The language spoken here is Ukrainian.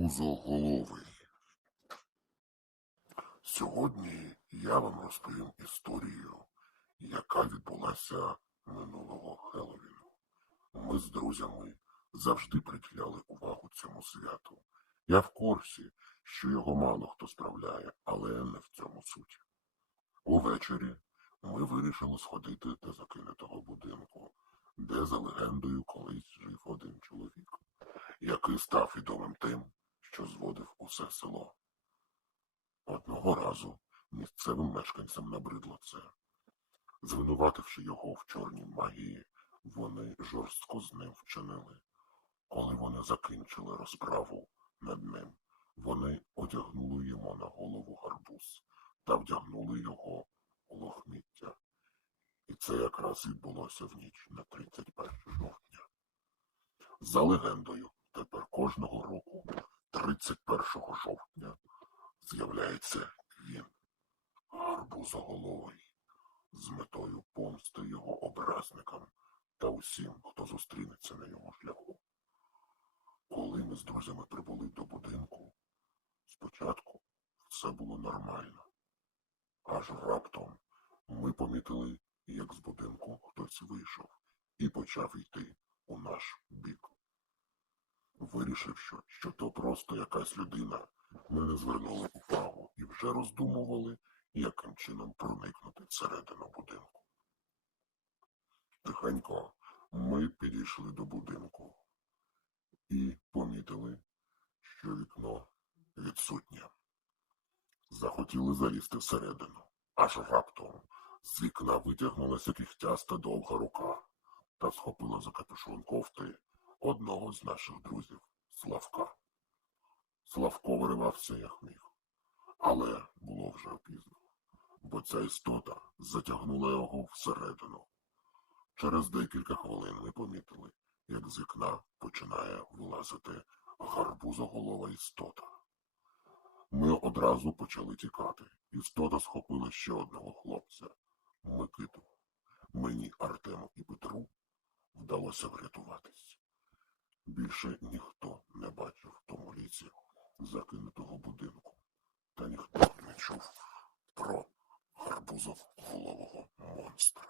Гарбузоголовий. Сьогодні я вам розповім історію, яка відбулася минулого Хеллоуіну. Ми з друзями завжди приділяли увагу цьому святу. Я в курсі, що його мало хто справляє, але не в цьому суть. Увечері ми вирішили сходити до закинутого будинку, де за легендою колись жив один чоловік, який став відомим тим, що зводив усе село. Одного разу місцевим мешканцям набридло це. Звинувативши його в чорній магії, вони жорстко з ним вчинили. Коли вони закінчили розправу над ним, вони одягнули йому на голову гарбуз та вдягнули його у лохміття. І це якраз відбулося в ніч на 31 жовтня. За легендою, тепер кожного року, 31 жовтня, з'являється він, гарбузоголовий, з метою помсти його образникам та усім, хто зустрінеться на його шляху. Коли ми з друзями прибули до будинку, спочатку все було нормально. Аж раптом ми помітили, як з будинку хтось вийшов і почав йти у наш. Вирішивши, що то просто якась людина, ми не звернули увагу і вже роздумували, яким чином проникнути всередину будинку. Тихенько ми підійшли до будинку і помітили, що вікно відсутнє. Захотіли залізти всередину, аж раптом з вікна витягнулася кіхтяста довга рука та схопила за капюшон кофти одного з наших друзів Славка. Славко виривався як міг, але було вже пізно, бо ця істота затягнула його всередину. Через декілька хвилин ми помітили, як з вікна починає вилазити гарбузоголова істота. Ми одразу почали тікати. Істота схопила ще одного хлопця Микиту. Мені, Артему і Петру вдалося врятуватись. Більше ніхто бачив в тому ліці закинутого будинку, та ніхто не чув про гарбузов голового монстра.